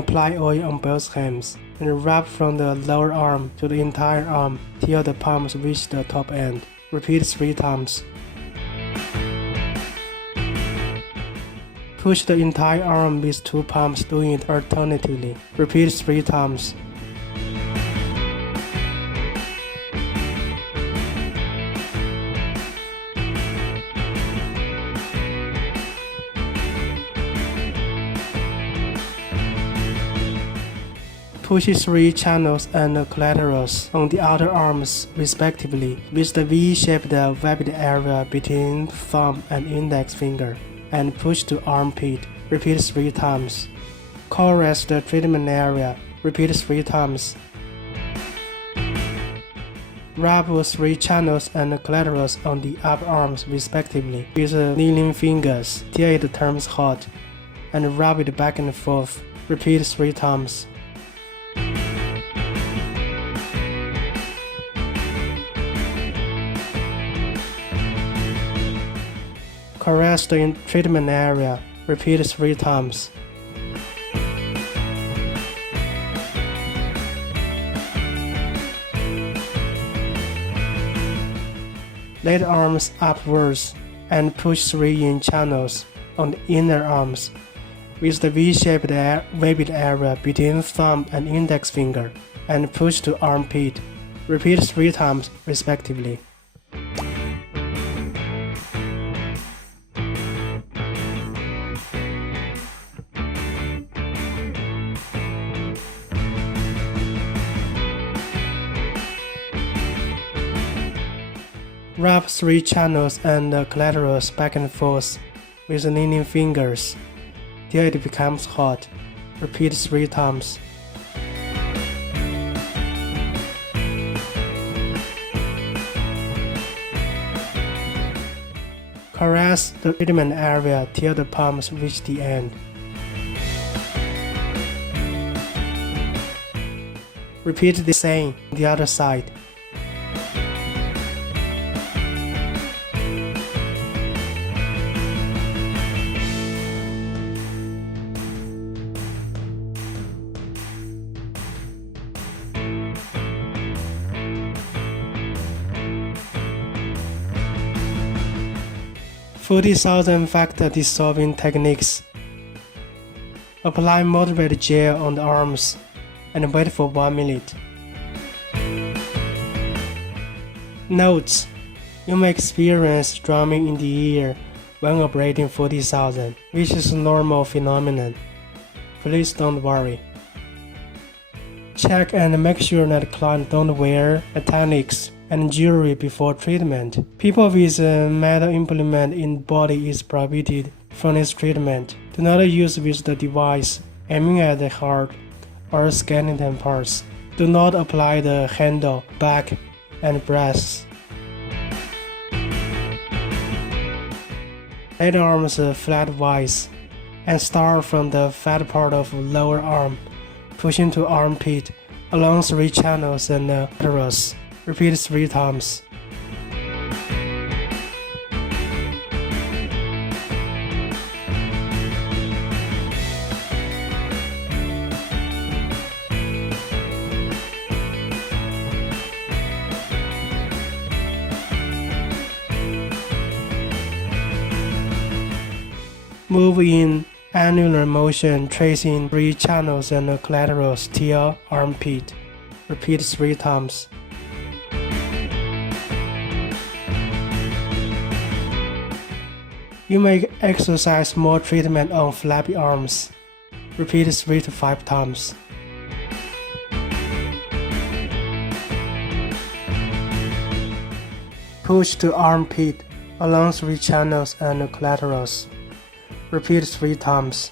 Apply oil on both hands and rub from the lower arm to the entire arm till the palms reach the top end. Repeat 3 times. Push the entire arm with 2 palms, doing it alternatively. Repeat 3 times. Push 3 channels and collaterals on the outer arms respectively with the V-shaped webbed area between thumb and index finger, and push to armpit. Repeat 3 times. Caress the treatment area. Repeat 3 times. Rub 3 channels and collaterals on the upper arms respectively with kneeling fingers till it turns hot, and rub it back and forth. Repeat 3 times. Caress the treatment area. Repeat 3 times. Lay the arms upwards and push 3 in channels on the inner arms with the V-shaped webbed area between thumb and index finger, and push to armpit. Repeat 3 times respectively. Rub 3 channels and collaterals back and forth with kneeling fingers till it becomes hot. Repeat 3 times. Caress the treatment area till the palms reach the end. Repeat the same on the other side. $40,000 factor dissolving techniques. Apply moderate gel on the arms and wait for 1 minute. Notes: you may experience drumming in the ear when operating 40,000, which is a normal phenomenon. Please don't worry. Check and make sure that clients don't wear electronics and jewelry before treatment. People with a metal implement in body is prohibited from this treatment. Do not use with the device aiming at the heart or skeleton parts. Do not apply the handle, back, and breasts. Lay the arms flat-wise and start from the fat part of lower arm, pushing to armpit along 3 channels and collaterals. Repeat 3 times. Move in annular motion, tracing 3 channels and collaterals till armpit. Repeat 3 times. You may exercise more treatment on flabby arms. Repeat 3 to 5 times. Push to armpit along 3 channels and collaterals. Repeat 3 times.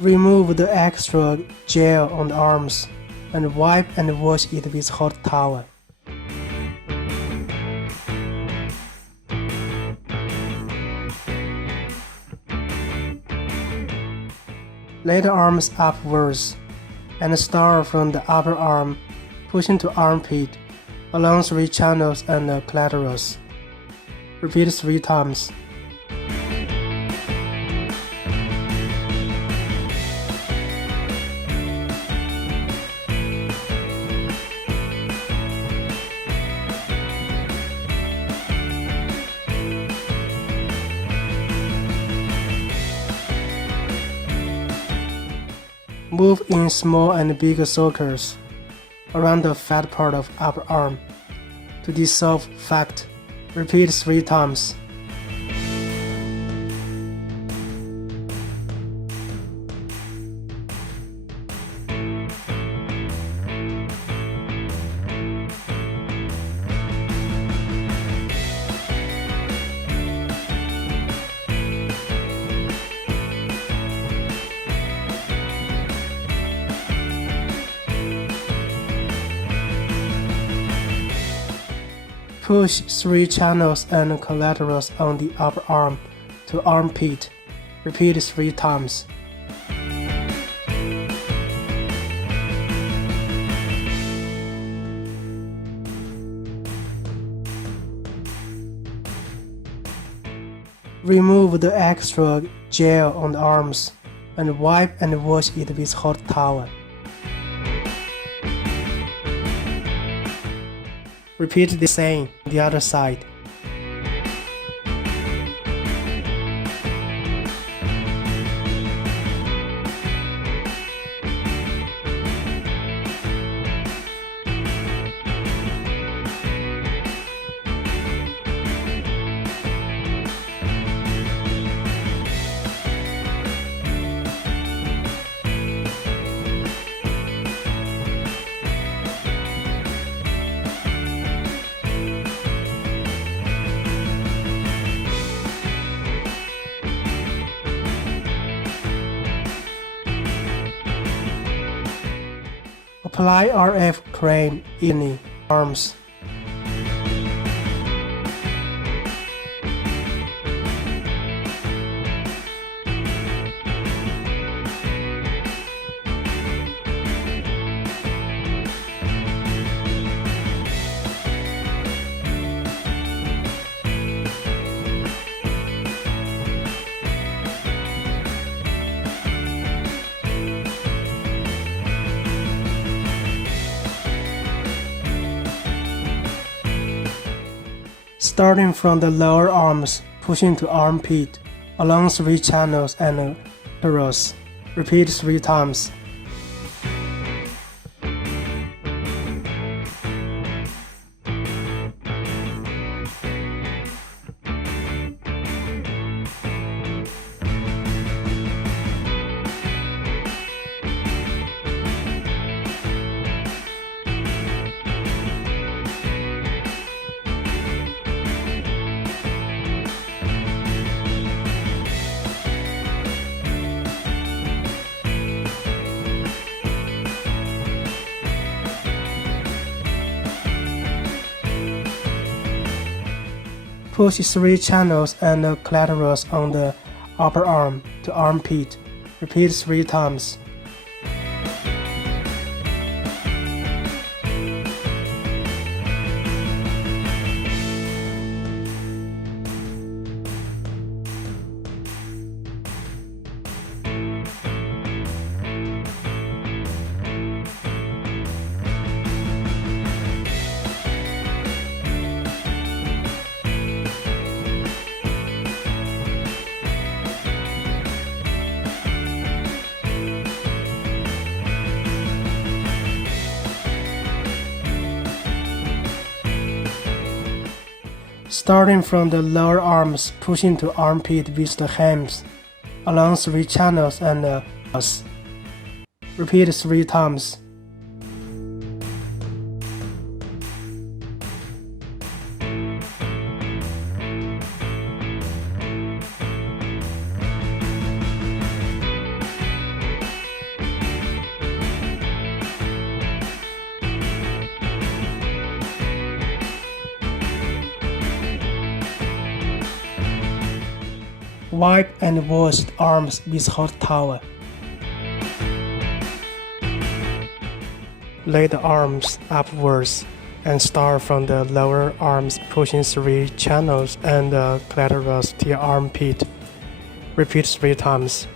Remove the extra gel on the arms and wipe and wash it with hot towel. Lay the arms upwards and start from the upper arm, pushing to armpit, along 3 channels and the clitoris. Repeat 3 times. Move in small and big circles around the fat part of upper arm to dissolve fat. Repeat 3 times. Push 3 channels and clitoris on the upper arm to armpit. Repeat 3 times. Remove the extra gel on the arms and wipe and wash it with hot towel. Repeat the same on the other side. Apply RF cream in the arms. Starting from the lower arms, pushing to armpit, along 3 channels and clitoris. Repeat 3 times. Push 3 channels and clitoris on the upper arm to armpit. Repeat 3 times. Starting from the lower arms, pushing to armpit with the hands, along 3 channels and us. Repeat 3 times. Wipe and wash the arms with hot towel. Lay the arms upwards and start from the lower arms, pushing 3 channels and the clitoris to your armpit. Repeat 3 times.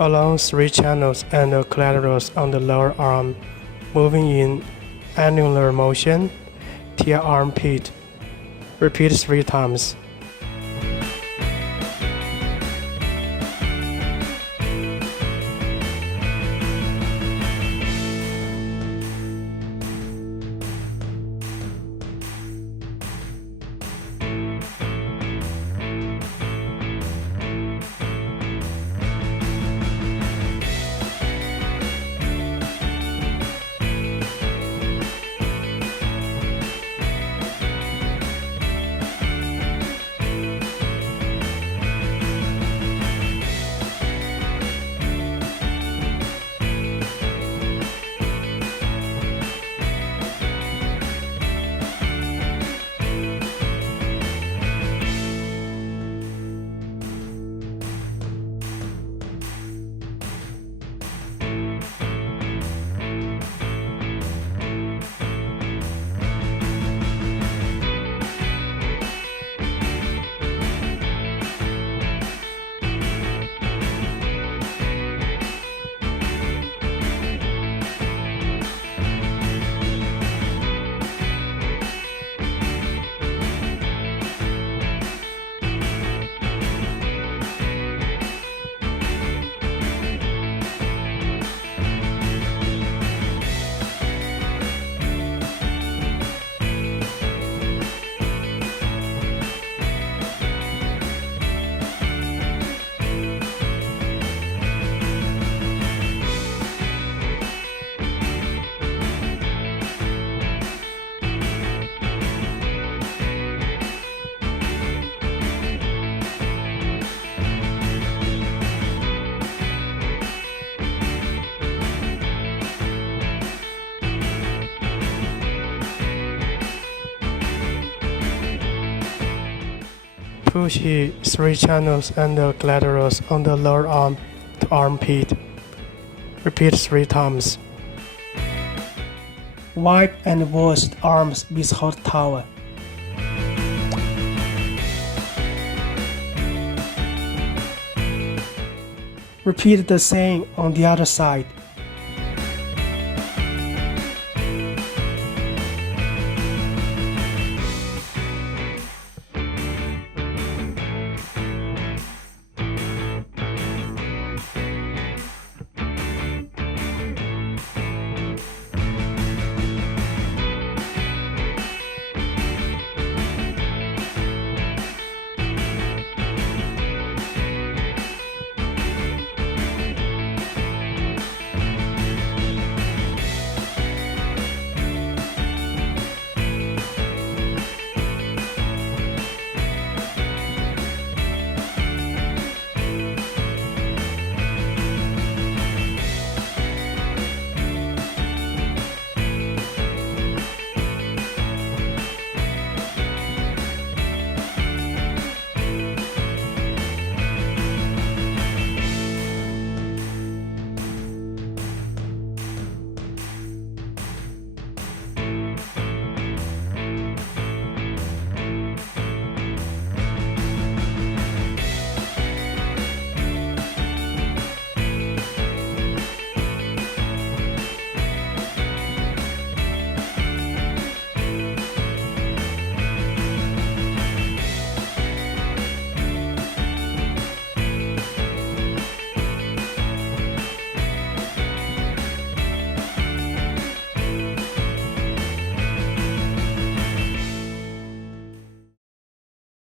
Along 3 channels and the clitoris on the lower arm, moving in annular motion to your armpit. Repeat 3 times. Push 3 channels and the clitoris on the lower arm to armpit. Repeat 3 times. Wipe and wash the arms with hot towel. Repeat the same on the other side.